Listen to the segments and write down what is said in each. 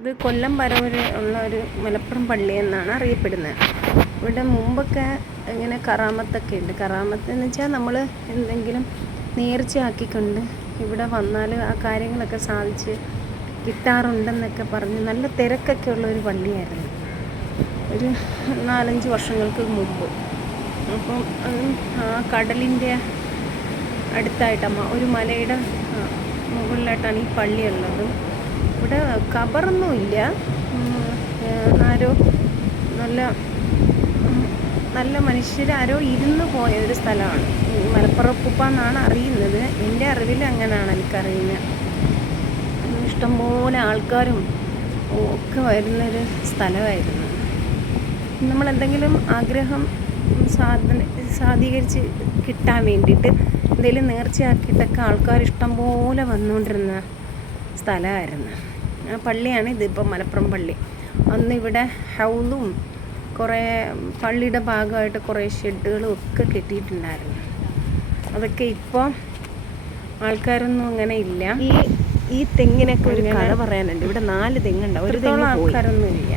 ഇത് കൊല്ലം വരവരെ ഉള്ള ഒരു മലപ്പുറം പള്ളി എന്നാണ് അറിയപ്പെടുന്നത്. ഇവിടെ മുമ്പൊക്കെ ഇങ്ങനെ കറാമത്തൊക്കെ ഉണ്ട്. കറാമത്ത് എന്ന് വെച്ചാൽ നമ്മൾ എന്തെങ്കിലും നേർച്ചയാക്കിക്കൊണ്ട് ഇവിടെ വന്നാൽ ആ കാര്യങ്ങളൊക്കെ സാധിച്ച് കിട്ടാറുണ്ടെന്നൊക്കെ പറഞ്ഞ് നല്ല തിരക്കൊക്കെ ഉള്ള ഒരു പള്ളിയായിരുന്നു. ഒരു നാലഞ്ച് വർഷങ്ങൾക്ക് മുമ്പ്. അപ്പം ആ കടലിന്റെ അടുത്തായിട്ടമ്മ ഒരു മലയുടെ മുകളിലായിട്ടാണ് ഈ പള്ളി ഉള്ളത് ഇവിടെ കബറൊന്നും ഇല്ല. ആരോ നല്ല നല്ല മനുഷ്യരാരോ ഇരുന്ന് പോയ ഒരു സ്ഥലമാണ്. മലപ്പുറപ്പുപ്പ എന്നാണ് അറിയുന്നത്. എന്റെ അറിവിൽ അങ്ങനെയാണ് എനിക്കറിയുന്നത് ഇഷ്ടംപോലെ ആൾക്കാരും ഒക്കെ വരുന്നൊരു സ്ഥലമായിരുന്നു. നമ്മളെന്തെങ്കിലും ആഗ്രഹം സാധന സാധീകരിച്ച് കിട്ടാൻ വേണ്ടിയിട്ട് എന്തെങ്കിലും നേർച്ചയാക്കിയിട്ടൊക്കെ ആൾക്കാർ ഇഷ്ടംപോലെ വന്നുകൊണ്ടിരുന്ന സ്ഥലമായിരുന്നു. പള്ളിയാണ് ഇതിപ്പോൾ മലപ്പുറം പള്ളി. അന്ന് ഇവിടെ ഹൗലും കുറേ പള്ളിയുടെ ഭാഗമായിട്ട് കുറേ ഷെഡുകളും ഒക്കെ കെട്ടിയിട്ടുണ്ടായിരുന്നു. അതൊക്കെ ഇപ്പോൾ ആൾക്കാരൊന്നും അങ്ങനെ ഇല്ല. ഈ ഈ തെങ്ങിനൊക്കെ ഒരു കഥ പറയാനുണ്ട്. ഇവിടെ നാല് തെങ്ങുണ്ട്. ഒരു തെങ്ങ് ആൾക്കാരൊന്നും ഇല്ല.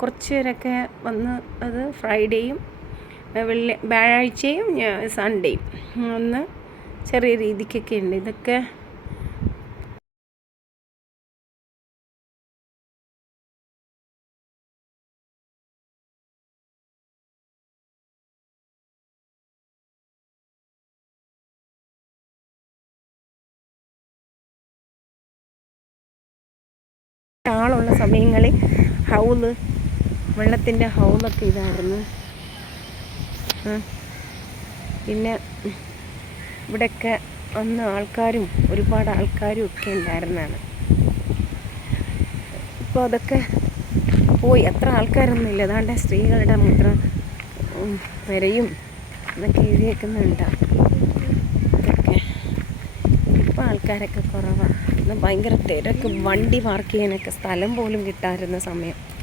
കുറച്ച് പേരൊക്കെ വന്ന് അത് ഫ്രൈഡേയും വെള്ളി വ്യാഴാഴ്ചയും സൺഡേയും ഒന്ന് ചെറിയ രീതിക്കൊക്കെ ഉണ്ട്. ഇതൊക്കെ ആളുള്ള സമയങ്ങളിൽ ഹൗൽ വെള്ളത്തിന്റെ ഹൗലൊക്കെ ഇതായിരുന്നു. പിന്നെ ഇവിടെയൊക്കെ അന്ന് ആൾക്കാരും ഒരുപാട് ആൾക്കാരും ഒക്കെ ഉണ്ടായിരുന്നതാണ് ഇപ്പോൾ അതൊക്കെ പോയി. അത്ര ആൾക്കാരൊന്നും ഇല്ല. അതാണ്ട് സ്ത്രീകളുടെ മൂത്ര വരയും എന്നൊക്കെ എഴുതിയേക്കുന്നുണ്ടാവും ഇതൊക്കെ. ഇപ്പം ആൾക്കാരൊക്കെ കുറവാണ് ഭയങ്കര തിരക്ക്. വണ്ടി പാർക്ക് ചെയ്യാനൊക്കെ സ്ഥലം പോലും കിട്ടാറുന്ന സമയം.